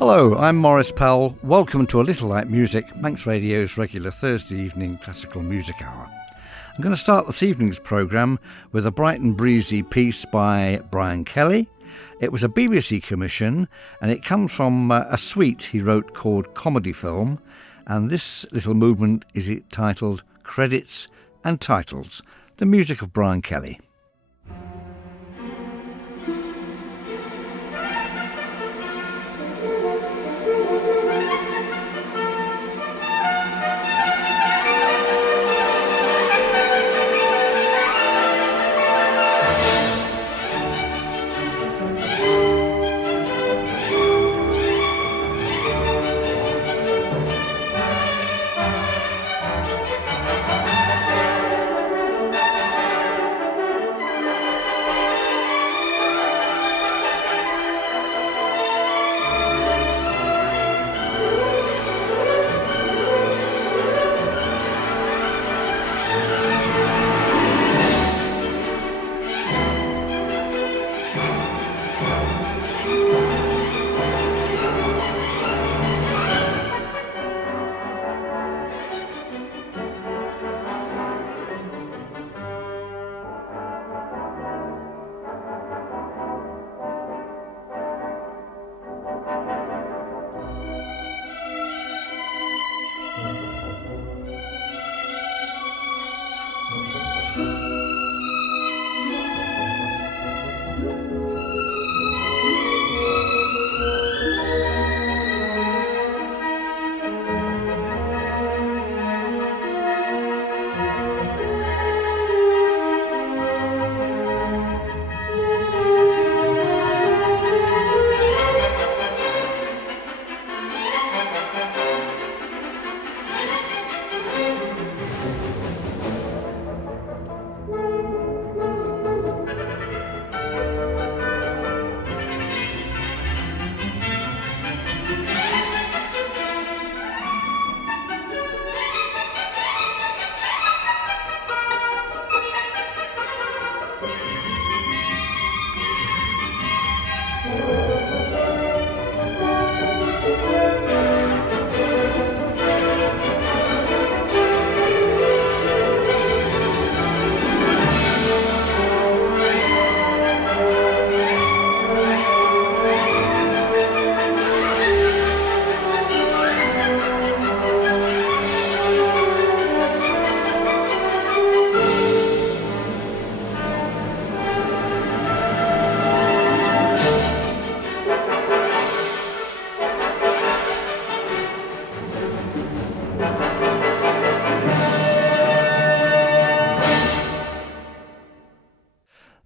Hello, I'm Maurice Powell. Welcome to A Little Light Music, Manx Radio's regular Thursday evening classical music hour. I'm going to start this evening's programme with a bright and breezy piece by Brian Kelly. It was a BBC commission and it comes from a suite he wrote called Comedy Film, and this little movement is titled Credits and Titles, the music of Brian Kelly.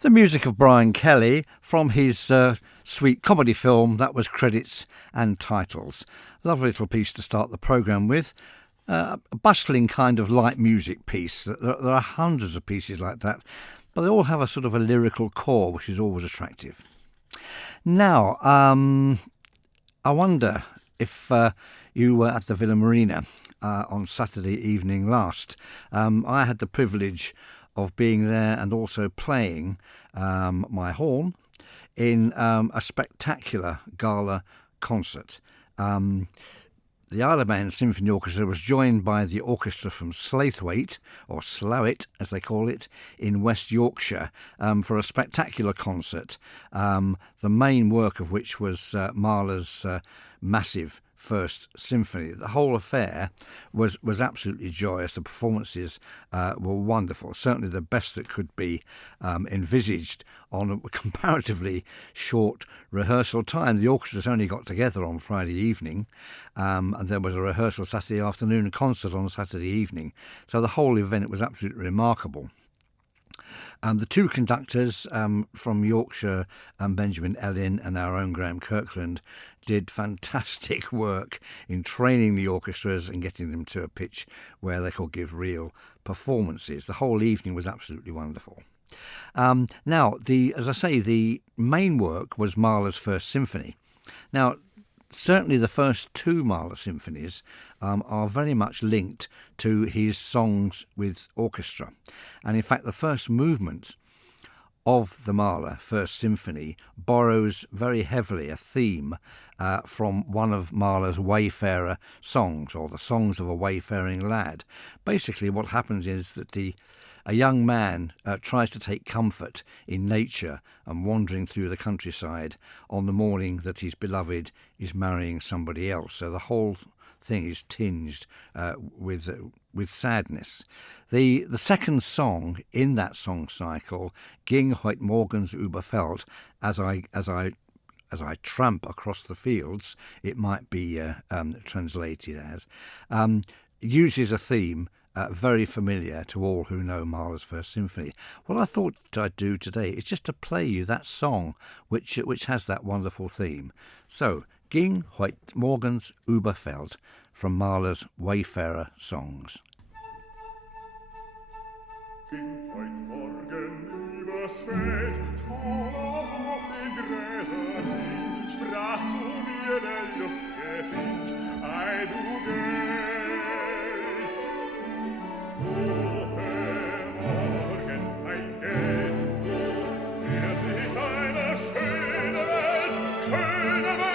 The music of Brian Kelly from his sweet comedy film, that was Credits and Titles. Lovely little piece to start the programme with. A bustling kind of light music piece. There are hundreds of pieces like that, but they all have a sort of a lyrical core, which is always attractive. Now, I wonder if you were at the Villa Marina on Saturday evening last. I had the privilege of being there and also playing my horn in a spectacular gala concert. The IOM Symphony Orchestra was joined by the orchestra from Slaithwaite, or Slaithwaite as they call it, in West Yorkshire for a spectacular concert, the main work of which was Mahler's massive First Symphony. The whole affair was absolutely joyous. The performances were wonderful, certainly the best that could be envisaged on a comparatively short rehearsal time. The orchestras only got together on Friday evening, and there was a rehearsal Saturday afternoon, a concert on Saturday evening. So the whole event was absolutely remarkable. The two conductors from Yorkshire, Benjamin Ellin and our own Graham Kirkland, did fantastic work in training the orchestras and getting them to a pitch where they could give real performances. The whole evening was absolutely wonderful. Now, as I say, the main work was Mahler's First Symphony. Now, certainly the first two Mahler symphonies are very much linked to his songs with orchestra. And in fact, the first movement of the Mahler First Symphony borrows very heavily a theme from one of Mahler's Wayfarer songs, or the Songs of a Wayfaring Lad. Basically, what happens is that a young man tries to take comfort in nature and wandering through the countryside on the morning that his beloved is marrying somebody else. So the whole thing is tinged with sadness. The second song in that song cycle, Ging heut morgens über Feld, as I tramp across the fields, it might be translated as, uses a theme very familiar to all who know Mahler's First Symphony. What I thought I'd do today is just to play you that song which has that wonderful theme. So, Ging heut morgens über Feld from Mahler's Wayfarer songs. Ging heut Morgen übers Feld, Tom auf den Gräsern hing, sprach zu mir der lustige Fink, ei du Geld. Guten Morgen, ein Geld, es ist eine schöne Welt, schöne Welt.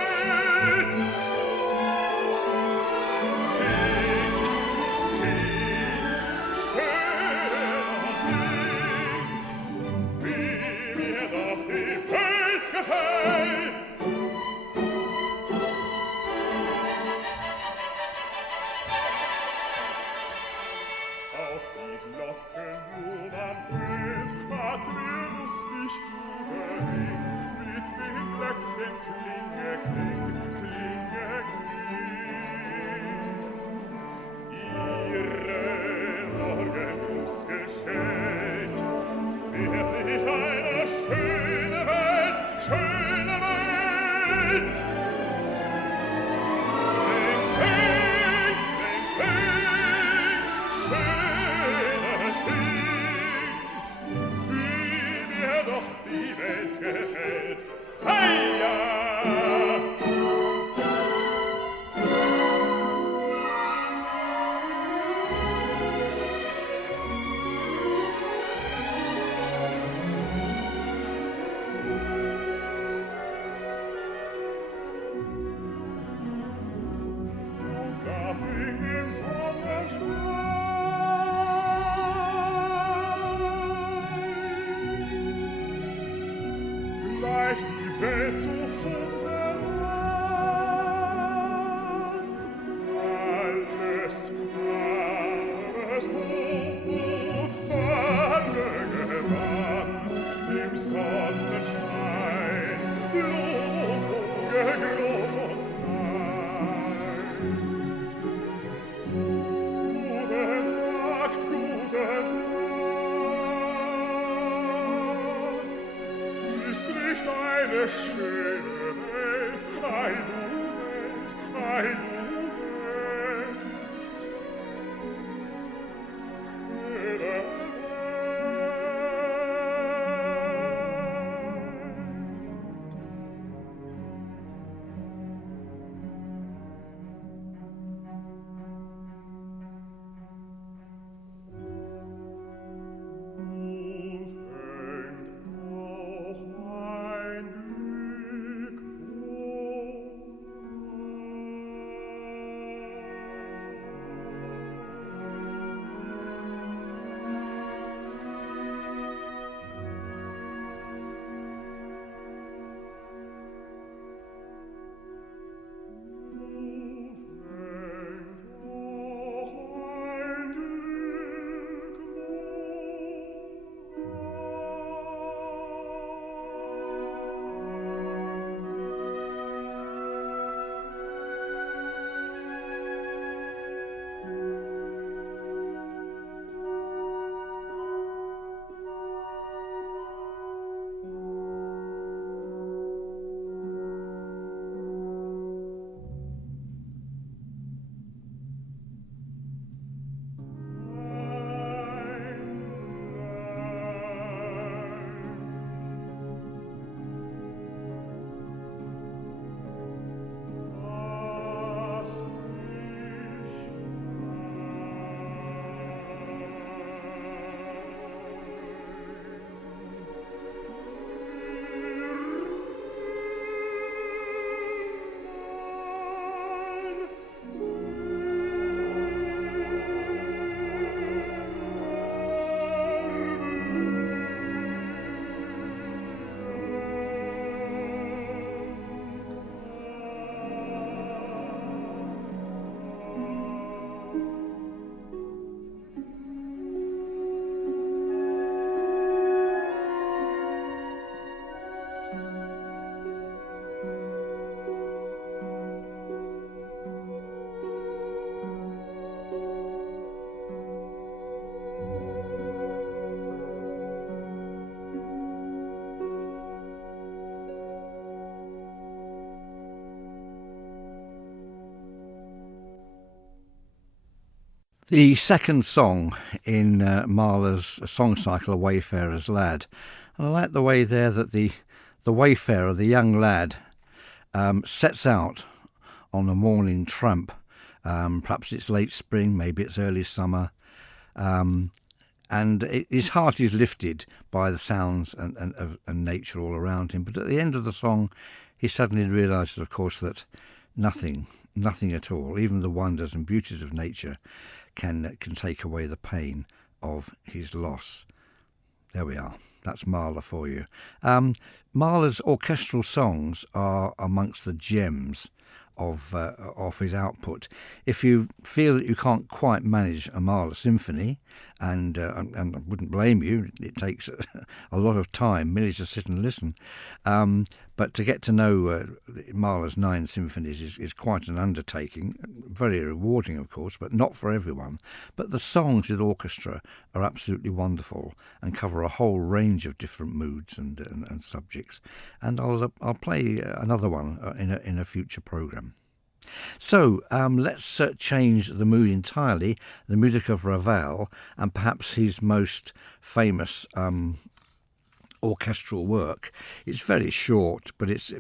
The second song in Mahler's song cycle, A Wayfarer's Lad. And I like the way there that the wayfarer, the young lad, sets out on a morning tramp. Perhaps it's late spring, maybe it's early summer. And his heart is lifted by the sounds and nature all around him. But at the end of the song, he suddenly realises, of course, that nothing at all, even the wonders and beauties of nature, can take away the pain of his loss. There we are. That's Mahler for you. Mahler's orchestral songs are amongst the gems of his output. If you feel that you can't quite manage a Mahler symphony, and I wouldn't blame you, it takes a lot of time merely to sit and listen. But to get to know Mahler's 9 symphonies is quite an undertaking, very rewarding, of course, but not for everyone. But the songs with orchestra are absolutely wonderful and cover a whole range of different moods and subjects. And I'll play another one in a future programme. So let's change the mood entirely. The music of Ravel, and perhaps his most famous orchestral work. It's very short, but it's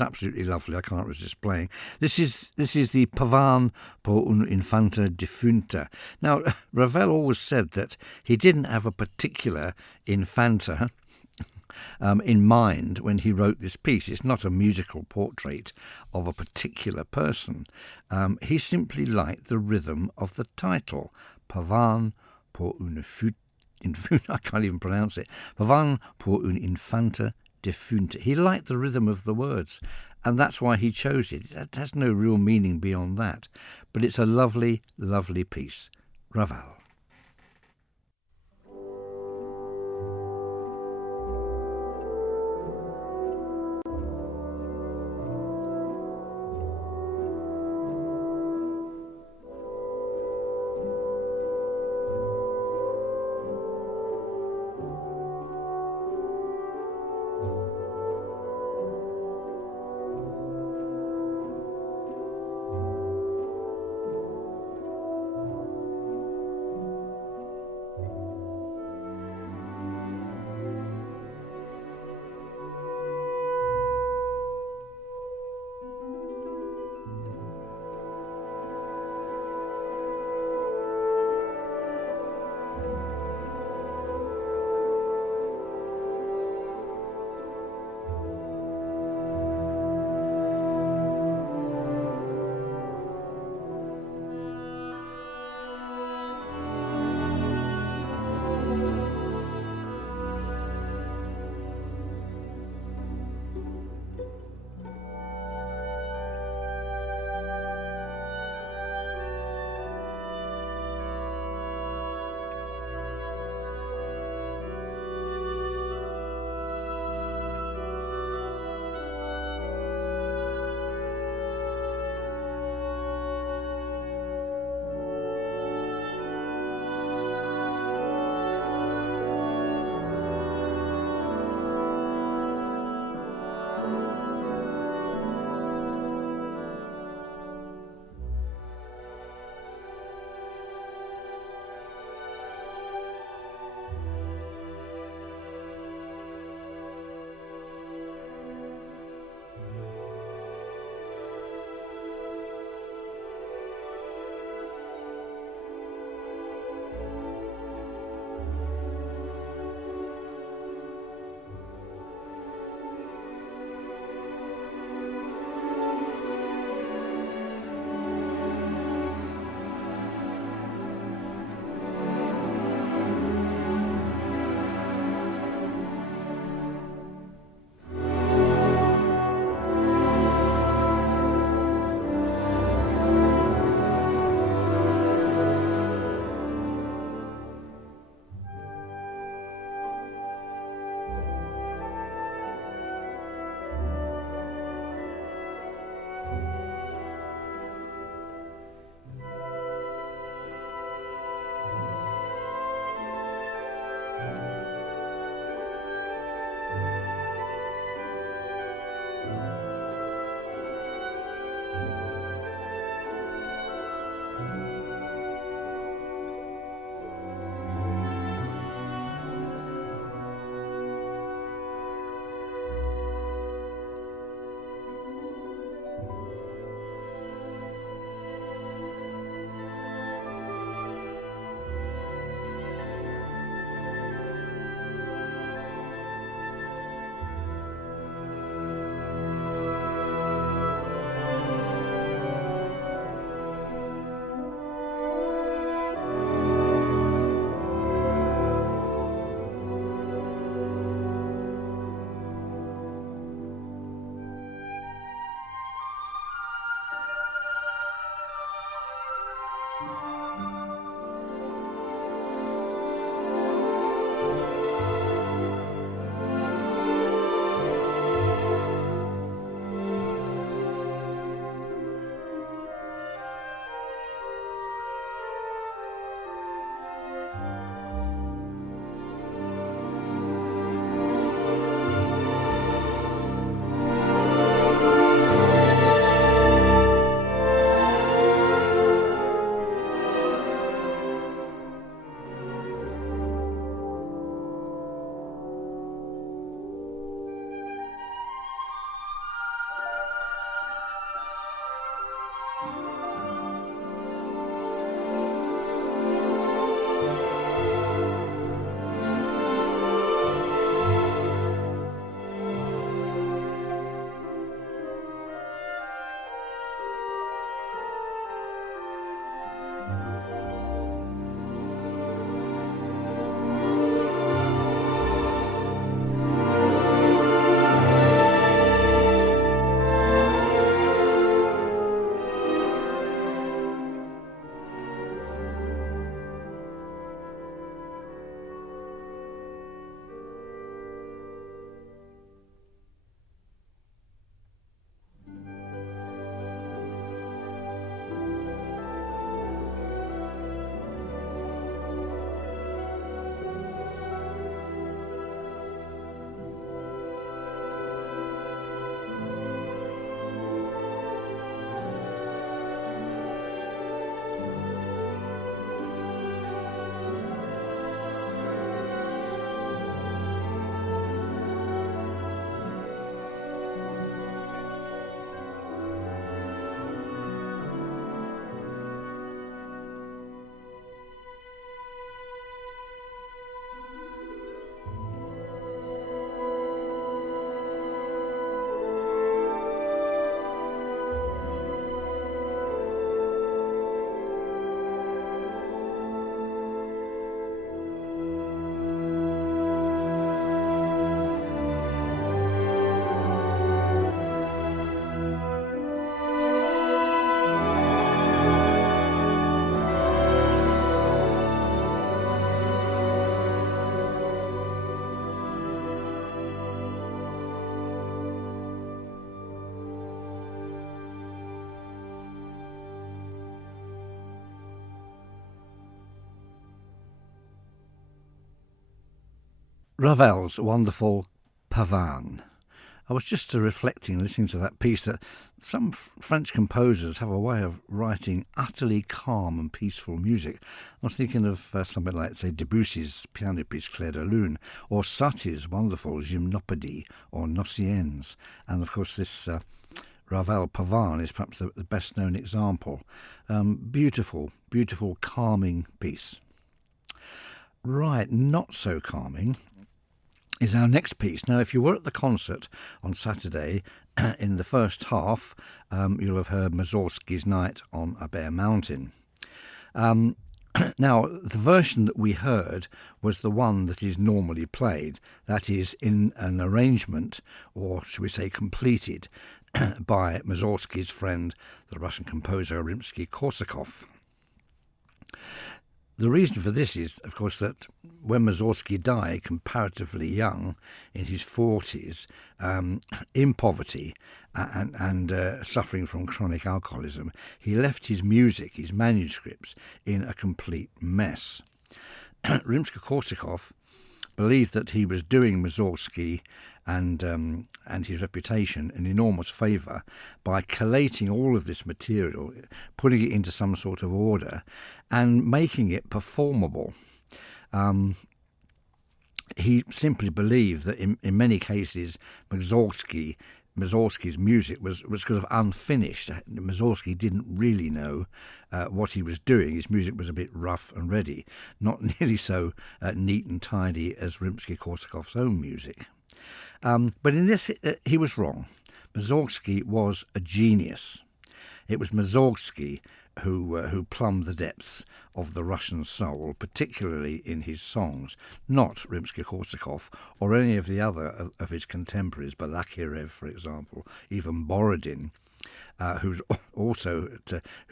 absolutely lovely. I can't resist playing. This is the Pavane pour une infanta defunta. Now, Ravel always said that he didn't have a particular infanta in mind when he wrote this piece. It's not a musical portrait of a particular person. He simply liked the rhythm of the title, Pavane pour une I can't even pronounce it. Pavane pour une infanta defunta. He liked the rhythm of the words, and that's why he chose it. It has no real meaning beyond that, but it's a lovely, lovely piece. Ravel. Ravel's wonderful Pavane. I was just reflecting, listening to that piece, that some French composers have a way of writing utterly calm and peaceful music. I was thinking of something like, say, Debussy's piano piece Clair de Lune, or Satie's wonderful Gymnopédie or Nociens. And of course this Ravel Pavane is perhaps the best known example. Beautiful, beautiful, calming piece. Right, not so calming is our next piece. Now, if you were at the concert on Saturday, in the first half, you'll have heard Mussorgsky's Night on a Bare Mountain. Now, the version that we heard was the one that is normally played, that is in an arrangement, or should we say completed, by Mussorgsky's friend, the Russian composer Rimsky-Korsakov. The reason for this is, of course, that when Mussorgsky died, comparatively young, in his 40s, in poverty and suffering from chronic alcoholism, he left his music, his manuscripts, in a complete mess. Rimsky-Korsakov believed that he was doing Mussorgsky and his reputation an enormous favour by collating all of this material, putting it into some sort of order, and making it performable. He simply believed that in many cases Mussorgsky's music was sort of unfinished. Mussorgsky didn't really know what he was doing. His music was a bit rough and ready, not nearly so neat and tidy as Rimsky-Korsakov's own music. But in this, he was wrong. Mussorgsky was a genius. It was Mussorgsky who plumbed the depths of the Russian soul, particularly in his songs, not Rimsky-Korsakov or any of the other of his contemporaries, Balakirev, for example, even Borodin, who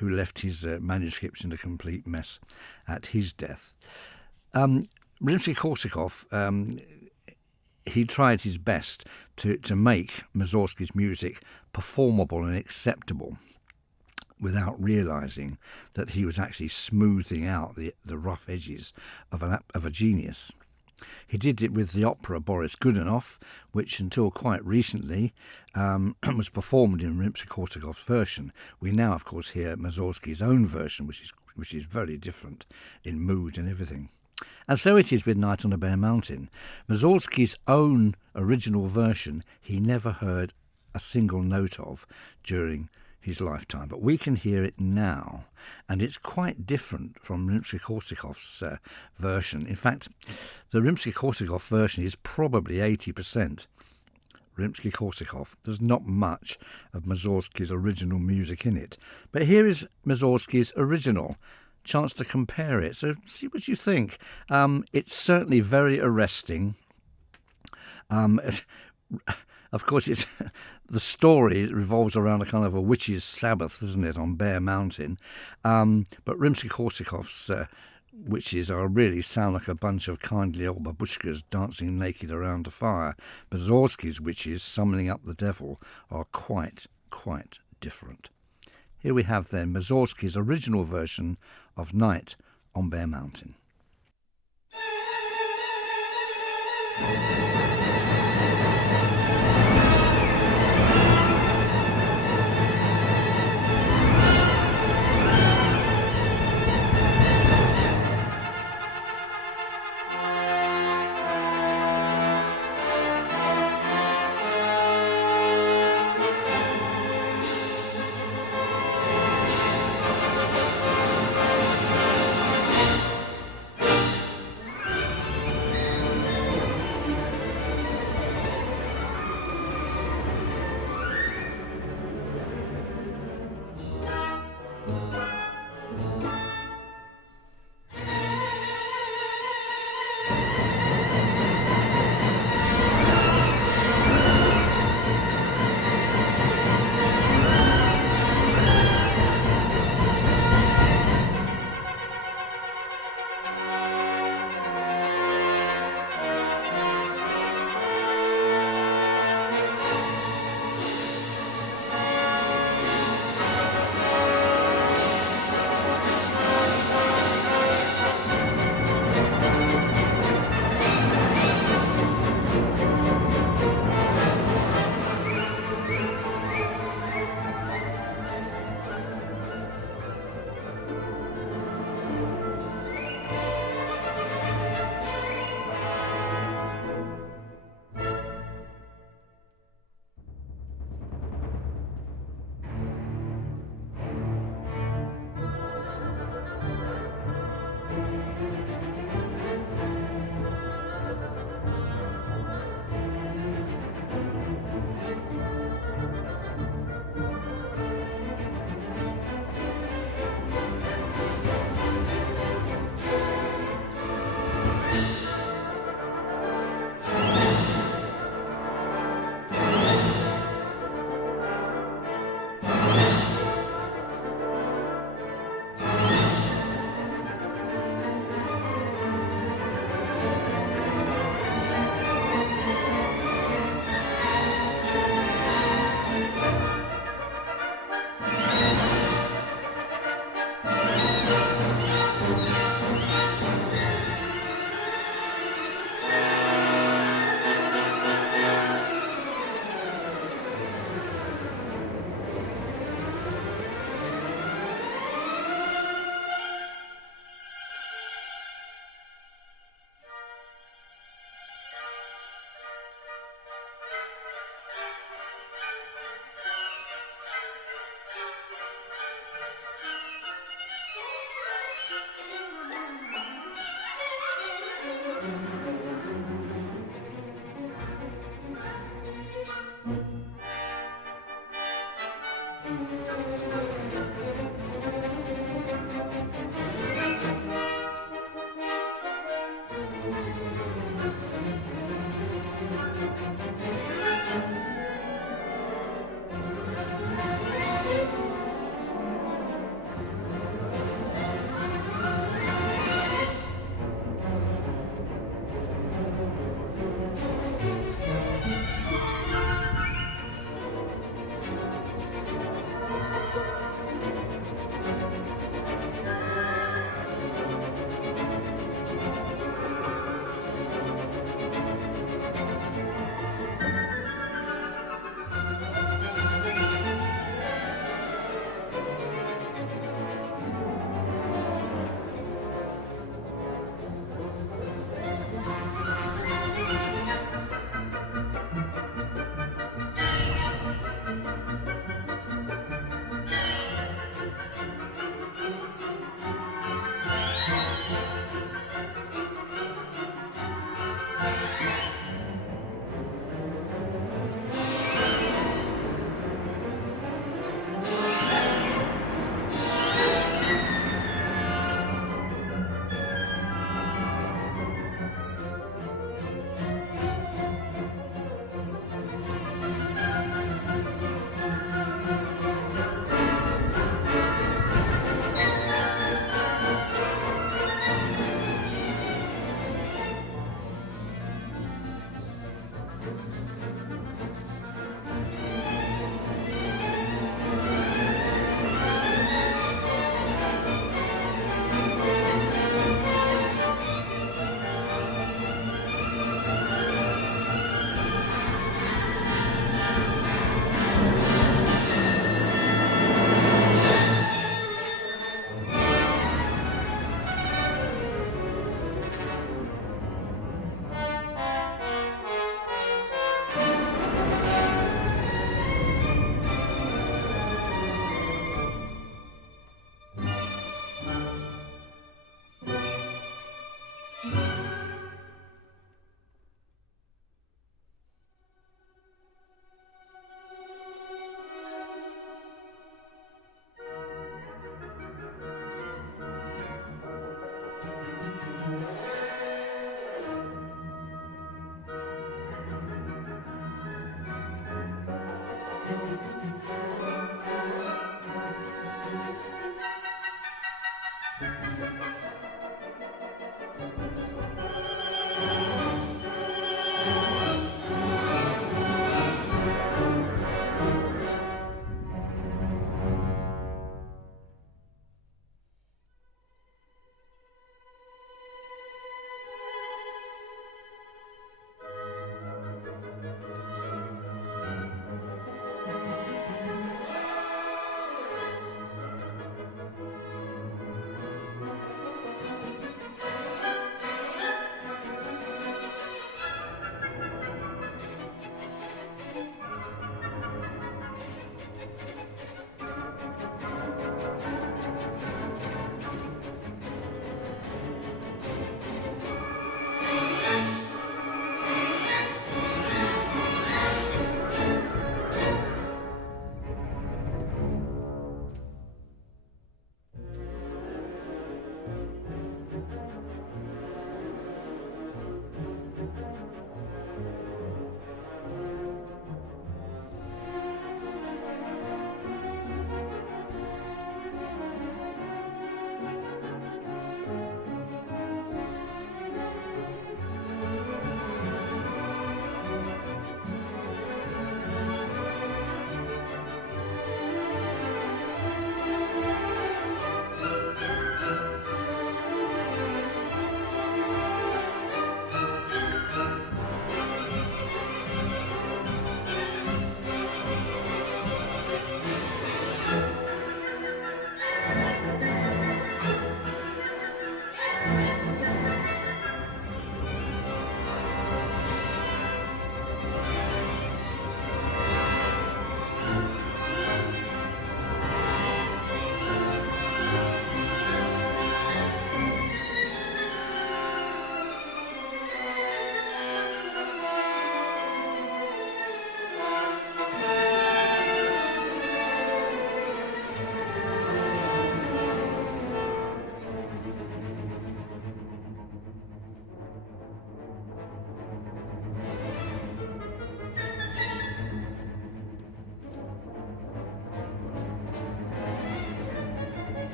left his manuscripts in a complete mess at his death. Rimsky-Korsakov, he tried his best to make Mussorgsky's music performable and acceptable, without realising that he was actually smoothing out the rough edges of a genius. He did it with the opera Boris Godunov, which until quite recently was performed in Rimsky-Korsakov's version. We now, of course, hear Mussorgsky's own version, which is very different in mood and everything. And so it is with Night on a Bare Mountain. Mussorgsky's own original version he never heard a single note of during his lifetime, but we can hear it now, and it's quite different from Rimsky-Korsakov's version. In fact, the Rimsky-Korsakov version is probably 80% Rimsky-Korsakov. There's not much of Mussorgsky's original music in it, but here is Mussorgsky's original. Chance to compare it, so see what you think. It's certainly very arresting. Of course, it's the story revolves around a kind of a witch's Sabbath, doesn't it, on Bare Mountain? But Rimsky-Korsakov's witches really sound like a bunch of kindly old babushkas dancing naked around a fire. Mussorgsky's witches summoning up the devil are quite different. Here we have then Mussorgsky's original version of Night on Bare Mountain.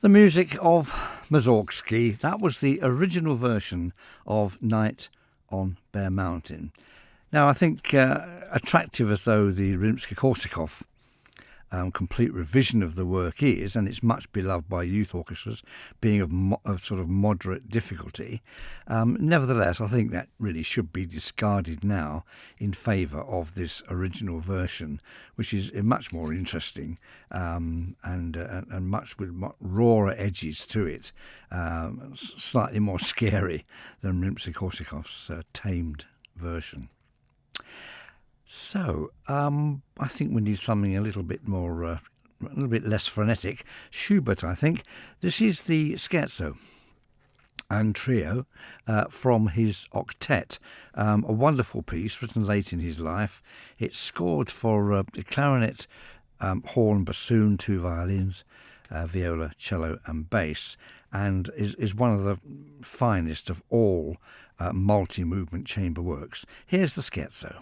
The music of Mussorgsky, that was the original version of Night on Bear Mountain. Now, I think attractive as though the Rimsky-Korsakov complete revision of the work is, and it's much beloved by youth orchestras, being of sort of moderate difficulty. Nevertheless, I think that really should be discarded now in favour of this original version, which is much more interesting and much with rawer edges to it, slightly more scary than Rimsky-Korsakov's tamed version. So, I think we need something a little bit more, a little bit less frenetic. Schubert, I think. This is the scherzo and trio from his octet, a wonderful piece written late in his life. It's scored for the clarinet, horn, bassoon, 2 violins, viola, cello and bass, and is one of the finest of all multi-movement chamber works. Here's the scherzo.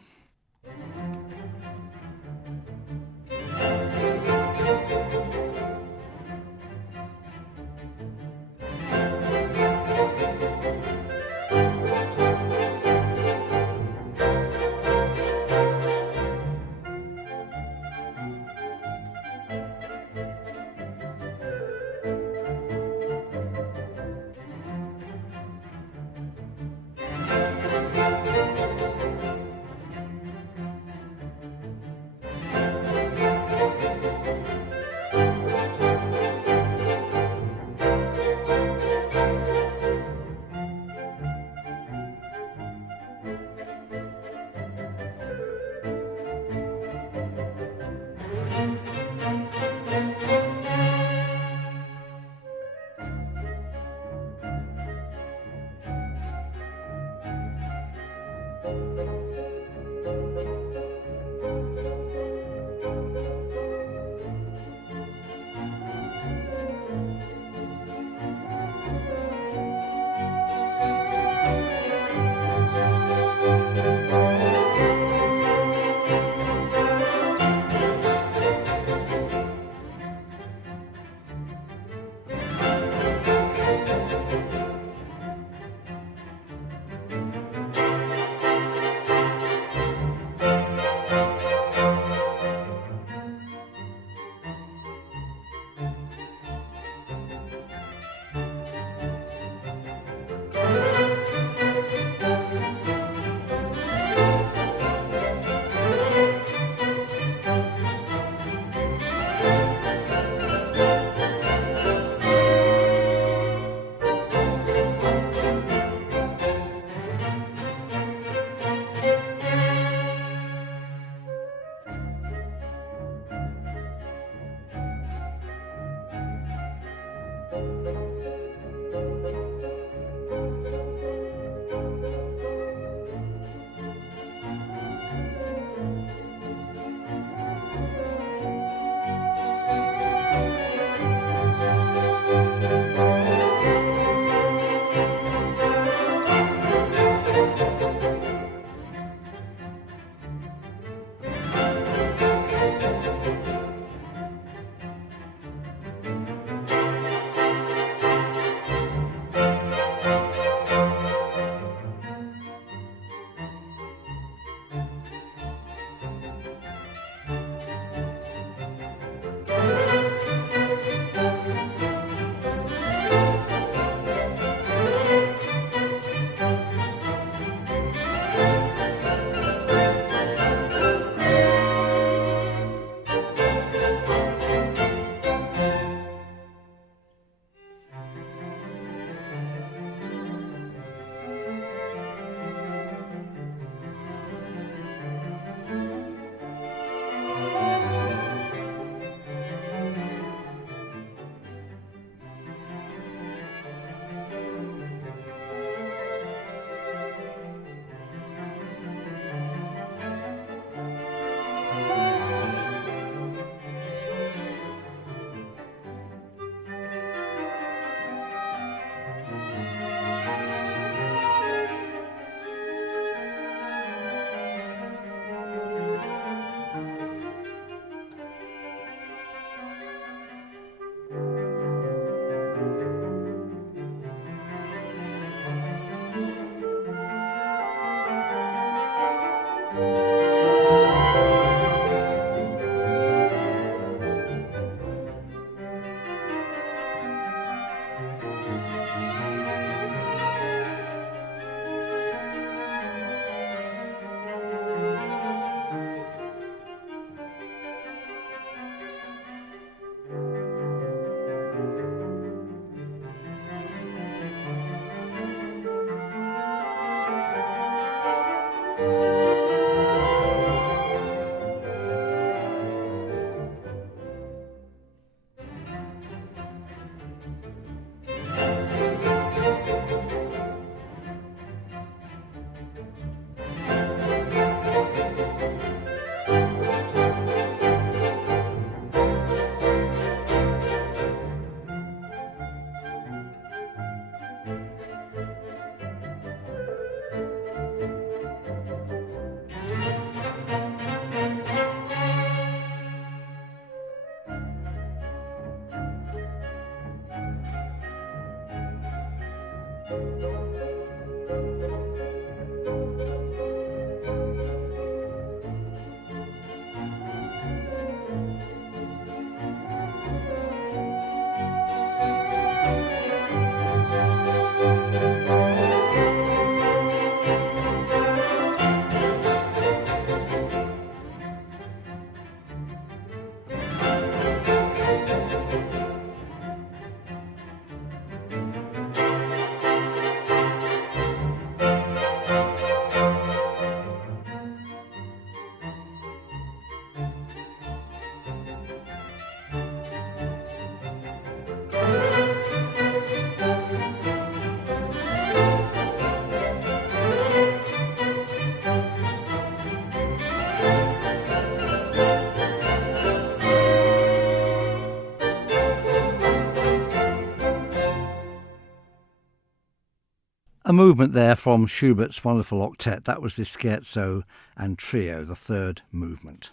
A movement there from Schubert's wonderful octet. That was the scherzo and trio, the third movement.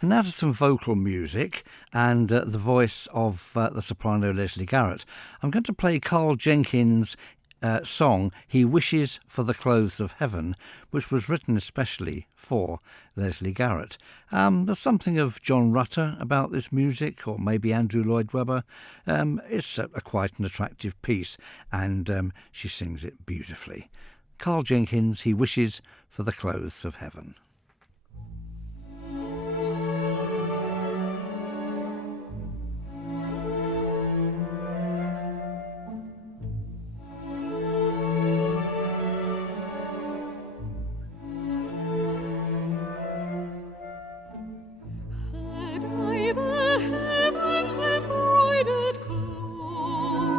And now to some vocal music and the voice of the soprano Leslie Garrett. I'm going to play Carl Jenkins' song He Wishes for the Clothes of Heaven, which was written especially for Leslie Garrett. There's something of John Rutter about this music, or maybe Andrew Lloyd Webber. It's quite an attractive piece, and she sings it beautifully. Carl Jenkins, He Wishes for the Clothes of Heaven. Had I the heavens embroidered cloth,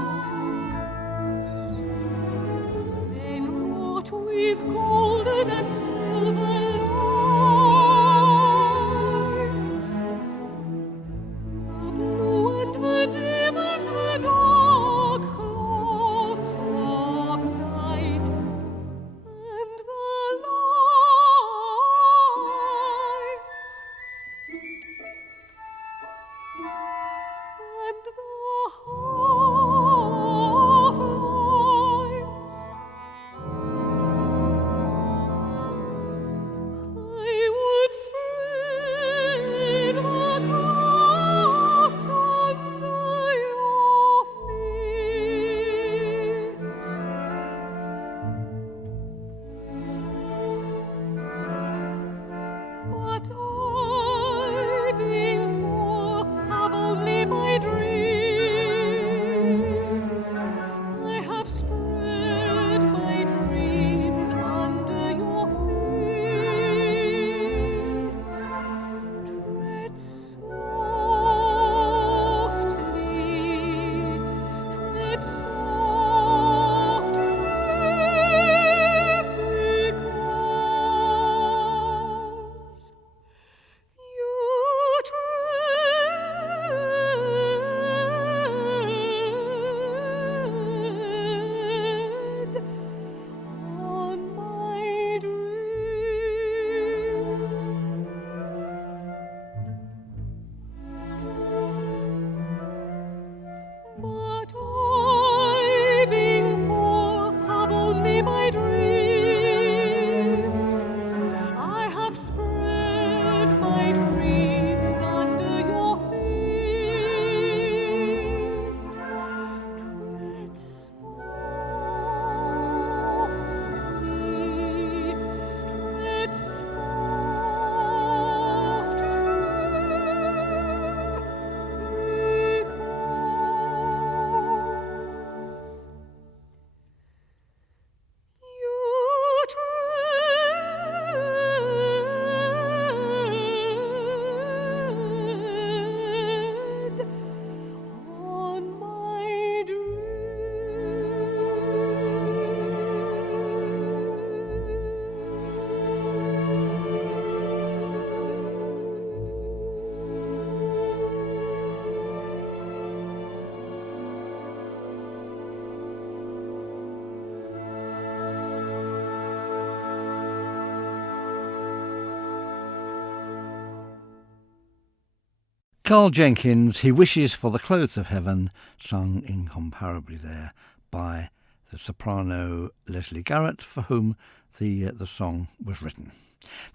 Carl Jenkins, He Wishes for the Clothes of Heaven, sung incomparably there by the soprano Leslie Garrett, for whom the song was written.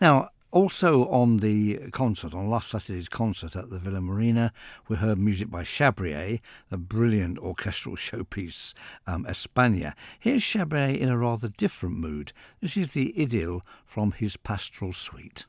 Now, also on the concert, on last Saturday's concert at the Villa Marina, we heard music by Chabrier, the brilliant orchestral showpiece España. Here's Chabrier in a rather different mood. This is the idyll from his Pastoral Suite.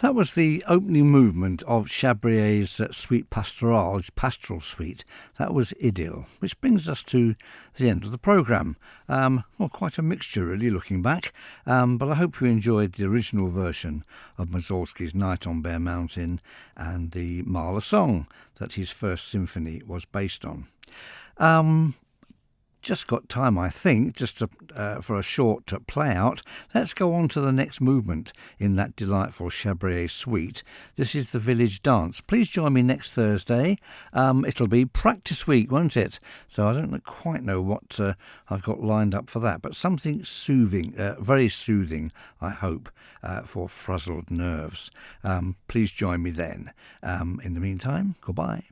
That was the opening movement of Chabrier's Suite Pastorale, his pastoral suite. That was Idyll, which brings us to the end of the programme. Well, quite a mixture really, looking back, but I hope you enjoyed the original version of Mussorgsky's Night on Bear Mountain and the Mahler song that his first symphony was based on. Just got time, I think, just for a short play out. Let's go on to the next movement in that delightful Chabrier suite. This is the Village Dance. Please join me next Thursday. It'll be practice week, won't it? So I don't quite know what I've got lined up for that, but something soothing, very soothing, I hope, for frazzled nerves. Please join me then. In the meantime, goodbye.